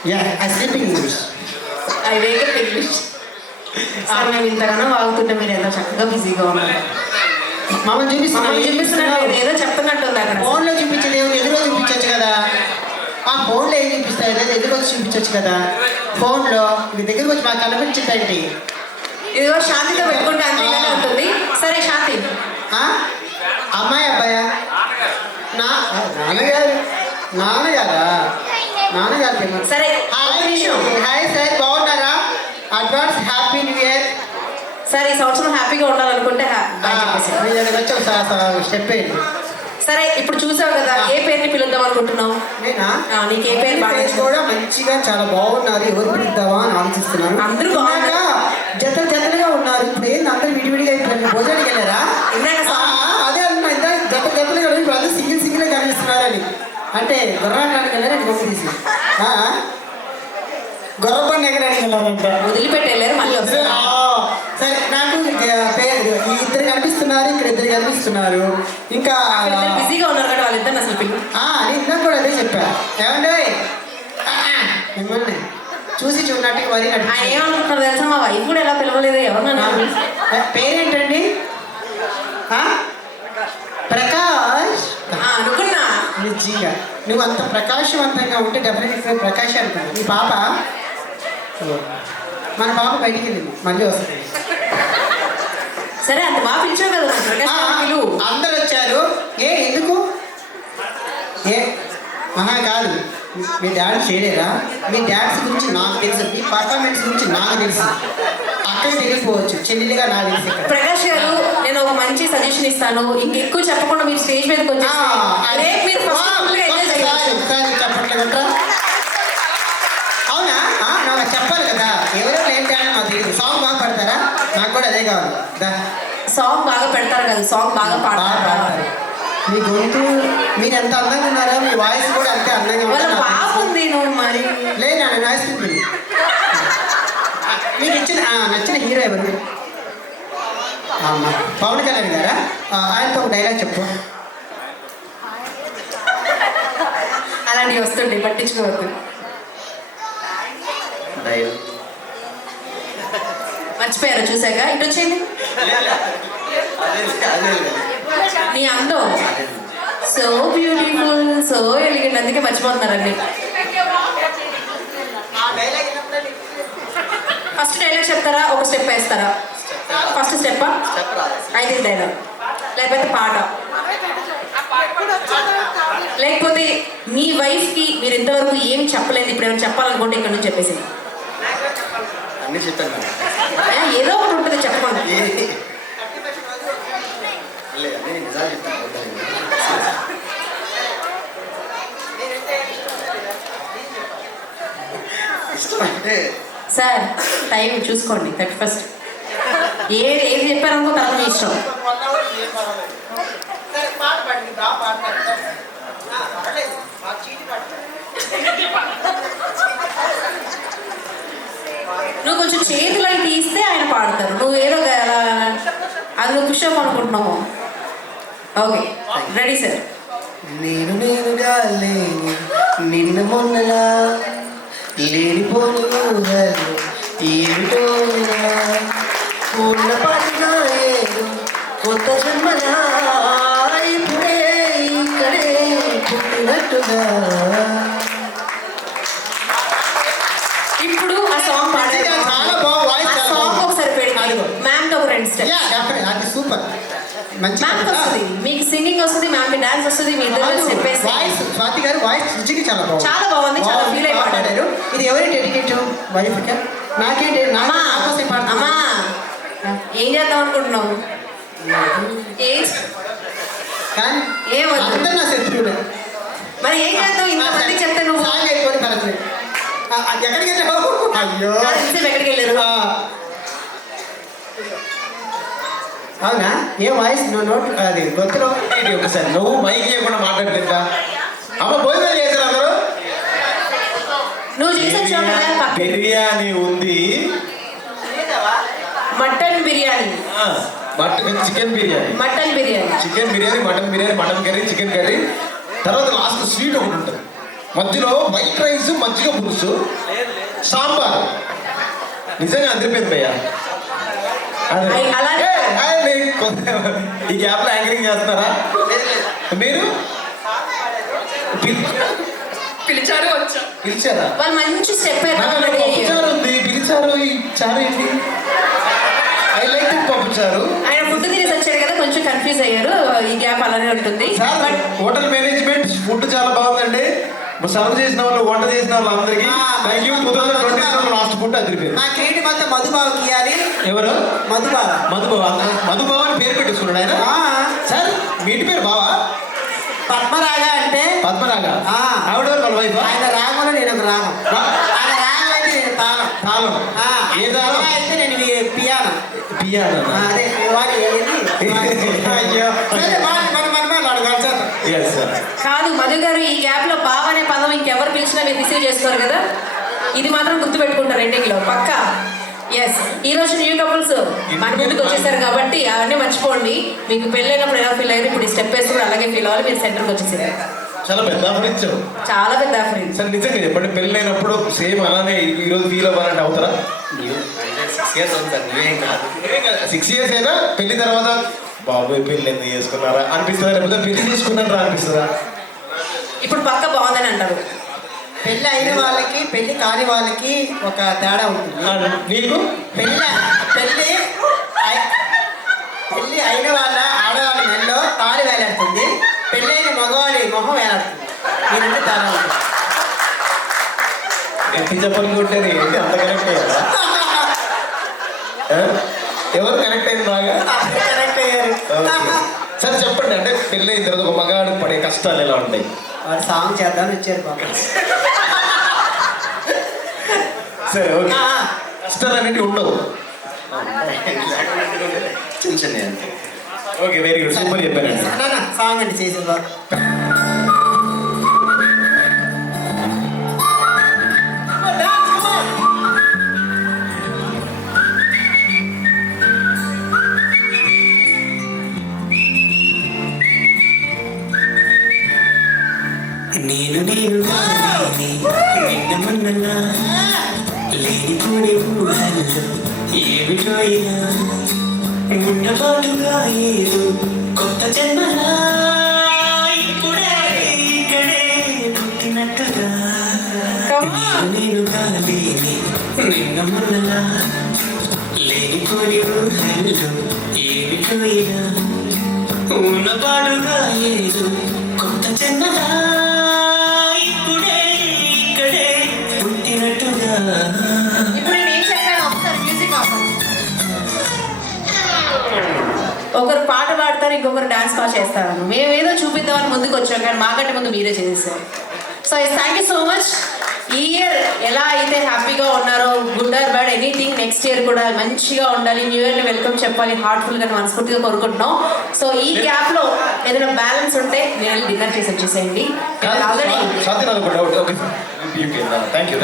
I sleeping English. I Wake English. మేము ఇంతగానో వాగుతుంటే మీరు ఏదో చక్కగా బిజీగా ఉన్నారు. మమ్మల్ని చూపిస్తున్నారు ఏదో చెప్తున్నట్టుంది అక్కడ. ఫోన్లో చూపించేది ఎదురుగా చూపించవచ్చు కదా. ఆ ఫోన్లో ఏం చూపిస్తాయి లేదా ఎదురుగా వచ్చి చూపించవచ్చు కదా. ఫోన్లో మీ దగ్గరకు వచ్చి మాకు కనిపించిందండి. ఇదిగో శాంతితో పెట్టుకుంటే అంతేగానే ఉంటుంది. సరే శాంతి. అమ్మాయి అబ్బాయా? నాన్నగారు. నాన్నగారు సరే. హాయ్ సార్, బాగున్నారా? Advance happy new year. సరే, ఈ సంవత్సరం హ్యాపీగా ఉండాలనుకుంటే స్టెప్ వేయండి. సరే, ఇప్పుడు చూసావు కదా, ఏ పేరుని పిలుద్దాం అనుకుంటున్నావు? నేనా? నీకు ఏ పేరు కూడా మంచిగా చాలా బాగున్నారు. ఎవరు పిలుద్దామా అని ఆలోచిస్తున్నాను. అందరూ బాగా జతలుగా ఉన్నారు. ఇప్పుడు ఏంది అందరూ విడివిడిగా అయిపోయారు. భోజనానికి వెళ్ళారా? అదే అన్నా, ఇంత జతలుగా ఇప్పుడు అందరూ సింగిల్ కనిపిస్తున్నారని. అంటే గుర్రానికి వెళ్ళారని గొప్ప తీసి గొర్రపని ఎగరానికి వెళ్ళారంట. వదిలిపెట్టి వెళ్ళారు మళ్ళీ. సరే, నాకు పేరు ఇద్దరు కనిపిస్తున్నారు, ఇక్కడ ఇద్దరు కనిపిస్తున్నారు. ఇంకా బిజీగా ఉన్నారు కదా వాళ్ళిద్దరు. అసలు నేను ఇందాక కూడా అదే చెప్పా. ఏమండి మిమ్మల్ని చూసి చూడనట్టుగా మరి ఏమనుకుంటున్నారు తెలుసా? మా వైఫ్ కూడా ఎలా పిలవలేదు. ఎవరన్నా పేరేంటండి? ప్రకాష్. అనుకున్నా. నిజంగా నువ్వు అంత ప్రకాశవంతంగా ఉంటే డెఫినెట్గా ప్రకాష్ అంటాను. నీ పాప, మన పాప బయటికి వెళ్ళింది, మళ్ళీ వస్తుంది. సరే, అంత బాగా పిలిచావు కదా. అందరు వచ్చారు. ఎందుకు? కాదు, మీ డాన్స్ చేయలేరా? మీ డాన్స్ గురించి నాకు తెలుసు, మీ పర్ఫార్మెన్స్ గురించి నాకు తెలుసు. అక్కడికి వెళ్ళిపోవచ్చు, చెల్లెలిగా నాకు తెలుసు. ప్రకాష్ గారు, నేను ఒక మంచి సజెషన్ ఇస్తాను. ఇంకెక్కువ చెప్పకుండా మీరు స్టేజ్ మీదకి వచ్చి చెప్పట్లేదంటా. అవునా? నాకు చెప్పాలి కదా. ఎవరెవరు ఏంటి అని నాకు తెలియదు. సాంగ్ బాగా పడతారా? నాకు కూడా అదే కావాలి. సాంగ్ బాగా పెడతారు కదా, సాంగ్ బాగా పాడతారు. మీ గొంతు, మీరు ఎంత అందంగా ఉన్నారో మీ వాయిస్ కూడా అంతే అందంగా బాగుంది. నువ్వు మరి లేదు, నేను వాయిస్తుంది. మీకు నచ్చిన హీరో ఎవరు? పవన్ కళ్యాణ్ గారా? ఆయనతో ఒక డైలాగ్ చెప్పు. అలాంటివి వస్తుండే, పట్టించుకోవద్దు. మర్చిపోయారు చూసాక. ఇటు వచ్చేయండి. నీ అందం సో బ్యూటిఫుల్, సో ఎలిగెంట్, అందుకే మర్చిపోతున్నారండి. ఫస్ట్ డైలాగ్ చెప్తారా? ఒక స్టెప్ వేస్తారా? ఫస్ట్ స్టెప్ 5 డైలాగ్, లేకపోతే పాట, లేకపోతే మీ వైఫ్కి మీరు ఇంతవరకు ఏం చెప్పలేదు, ఇప్పుడు ఏమైనా చెప్పాలనుకుంటే ఇక్కడ నుంచి చెప్పేసి. ఏదో ఒకటి ఉంటుంది, చెప్పండి. సార్, టైం చూసుకోండి. 31st ఏది చెప్పారనుకో తర్వాత మీ ఇష్టం. నువ్వు కొంచెం చేతులు అవి తీస్తే ఆయన పాడతారు. నువ్వు ఏదో అందులో పుషప్ అనుకుంటున్నావు. Okay, ready sir. నేనుగా లేని నిన్న మొన్నలా లేనిపోను ఏమిటో పూర్ణ పడినా ఏదో కొత్త జన్మలా ఇప్పుడే ఇక్కడే పుట్టినట్టుగా. ఇప్పుడు ఆ సాంగ్ పాడారు. చాలా బాగుంది. సాంగ్ ఒకసారి పెట్టి మ్యామ్తో ఒక 2 స్టెప్స్. సూపర్. మ్యామ్ వస్తుంది, మీకు సింగింగ్ వస్తుంది, మ్యామ్ డాన్స్ వస్తుంది. మీ ఇద్దరు చెప్పేసి స్వాతి గారు వాయిస్ నిజంగా చాలా బాగుంది. చాలా బాగుంది, చాలా ఫీల్ అయి పాడారు. ఇది ఎవరి డెడికేట్? వైఫ్. నాకేంటి? అమ్మా, ఏం చేద్దాం అనుకుంటున్నావు? అందరు నా శత్రువులు. మరి ఏం చేద్దాం? ఇంతమంది చెప్తే నువ్వు ఎక్కడికి వెళ్ళావు? అయ్యో, ఎక్కడికి వెళ్ళారు? అవునా? ఏ వాయిస్ నోట్ అది గొంతులో ఒకసారి నువ్వు మైక్ లేకుండా మాట్లాడుతుందా? అమ్మ భోజనం చేశారు అందరూ? నువ్వు చేసొచ్చావు. బిర్యానీ ఉంది, mutton biryani, chicken biryani, mutton biryani, chicken biryani, mutton biryani, mutton curry, chicken curry, తర్వాత లాస్ట్ స్వీట్ ఒకటి ఉంటుంది. మధ్యలో వైట్ రైస్ మజ్జిగ పులుసు సాంబార్ నిజంగా అదిరిపోయింది భయ్యా అలానే ఈ గ్యాప్ లో యాంకరింగ్ చేస్తున్నారా మీరు పిలిచారు వచ్చా పిలిచారా వాళ్ళు మంచి స్టెప్ పప్పుచారు ఉంది పిలిచారు ఈ చారు ఏంటి ఐ లైక్ పప్పుచారు ఆయన ఫుడ్ తినేసి వచ్చారు కదా కొంచెం కన్ఫ్యూజ్ అయ్యారు ఈ గ్యాప్ అలానే ఉంటుంది బట్ హోటల్ మేనేజ్మెంట్ ఫుడ్ చాలా బాగుందండి సర్వ్ చేసిన వాళ్ళు వంట చేసిన వాళ్ళందరికీ థ్యాంక్ యూ 2020 లాస్ట్ ఫుడ్ అదిరిపోయింది నా క్రెడిట్ మొత్తం మధుబాబుకి ఇవ్వాలి. ఎవరు మధుబాబు మధుబాబు అని పేరు పెట్టేసుకున్నాడు ఆయన సార్ మీ ఇంటి పేరు బావా పద్మరాగ అంటే పద్మరాగ ఆవిడ వాళ్ళ వైఫ్ ఆయన రాగంలో నేను ఒక రాగం, ఆయన రాగం అయితే నేను తాళం. తాళం ఏ తాళం అయితే నేను పియానం. పియానో అదే వాడి అయ్యో సరే yes sir కాదు మధు గారు ఈ గ్యాప్ లో బావ అనే పదం ఇంకెవరు పిలిచినా మీరు రిసీవ్ చేసుకోరు కదా ఇది మాత్రం గుర్తు పెట్టుకుంటారు ఎండింగ్ లో పక్కా ఎస్ ఈ రోజు న్యూ కపుల్స్ మన ముందుకు వచ్చేసారు కాబట్టి అవన్నీ మర్చిపోండి మీకు పెళ్ళైనప్పుడు ఎలా ఫీల్ అయ్యారు ఇప్పుడు ఈ స్టెప్ వేసి కూడా అలాగే ఫీల్ అవ్వాలి మీరు సెంటర్కి వచ్చేసారు చాలా పెద్ద ఆఫర్ ఇచ్చారు చాలా పెద్ద ఆఫర్ సార్ నిజంగా చెప్పండి పెళ్ళైనప్పుడు సేమ్ అలానే ఈరోజు ఫీల్ అవ్వాలంటే అవుతారా 6 years అయినా పెళ్లి తర్వాత బాబోయ్ పెళ్ళి ఎందుకు చేసుకున్నారా అనిపిస్తుందా లేకపోతే పెళ్లి చేసుకున్నారా అనిపిస్తుందా ఇప్పుడు పక్క బాగుందని అంటారు పెళ్ళి అయిన వాళ్ళకి పెళ్లి కాని వాళ్ళకి ఒక తేడా ఉంటుంది. నీకు పెళ్ళి అయిన వాళ్ళ ఆడవాళ్ళ మెల్లో తాళి వేలాడుతుంది, పెళ్ళైన మగవాడి మొహం వేలాడుతుంది. మీరంటే తేడా ఉంటుంది. ఎట్టి చెప్పని కొట్టేది ఏంటి అంత కనెక్ట్ అయ్యారా ఎవరు కనెక్ట్ అయింది బాగా కరెక్ట్ అయ్యారు. సరే చెప్పండి అంటే పెళ్ళి అయిన తర్వాత ఒక మగాడు పడే కష్టాలు ఎలా ఉంటాయి వాడు సాంగ్ చేద్దామని వచ్చారు బాబు. సరే ఓకే కష్టాలు అనేవి ఉండవు చిన్న చిన్న ఓకే వెరీ గుడ్ సూపర్ చెప్పారండి సాంగ్ అండి చేసేది బాబు. నేను నిన్న మొన్నలా లేనిపోని ఊహల్లో ఏమిటో ఇలా ఉన్నపాటుగా ఏదో కొత్త జన్మలా ఇప్పుడే ఇక్కడే పుట్టినట్టుగా నేనుగా లేని నిన్న మొన్నలా లేనిపోని ఊహల్లో ఏమిటో ఇలా ఉన్నపాటుగా ఏదో కొత్త జన్మలా ఇప్పుడు నేను ఏం చెప్పాను ఒకసారి మ్యూజిక్ ఒకరు పాట పాడతారు ఇంకొకరు డాన్స్ బాగా చేస్తారు మేము ఏదో చూపిద్దామని ముందుకు వచ్చాం కానీ మాకంటే ముందు మీరే చేసేసారు so thank you so much ఈ ఇయర్ ఎలా అయితే హ్యాపీగా ఉన్నారో good or bad anything next year కూడా మంచిగా ఉండాలి న్యూ ఇయర్ని వెల్కమ్ చెప్పాలి హార్ట్ఫుల్గా మనస్ఫూర్తిగా కోరుకుంటున్నాం సో ఈ గ్యాప్ లో ఏదైనా బ్యాలెన్స్ ఉంటే నేను డిన్నర్ చేసి వచ్చేసేయండి ఆల్రెడీ థ్యాంక్ యూ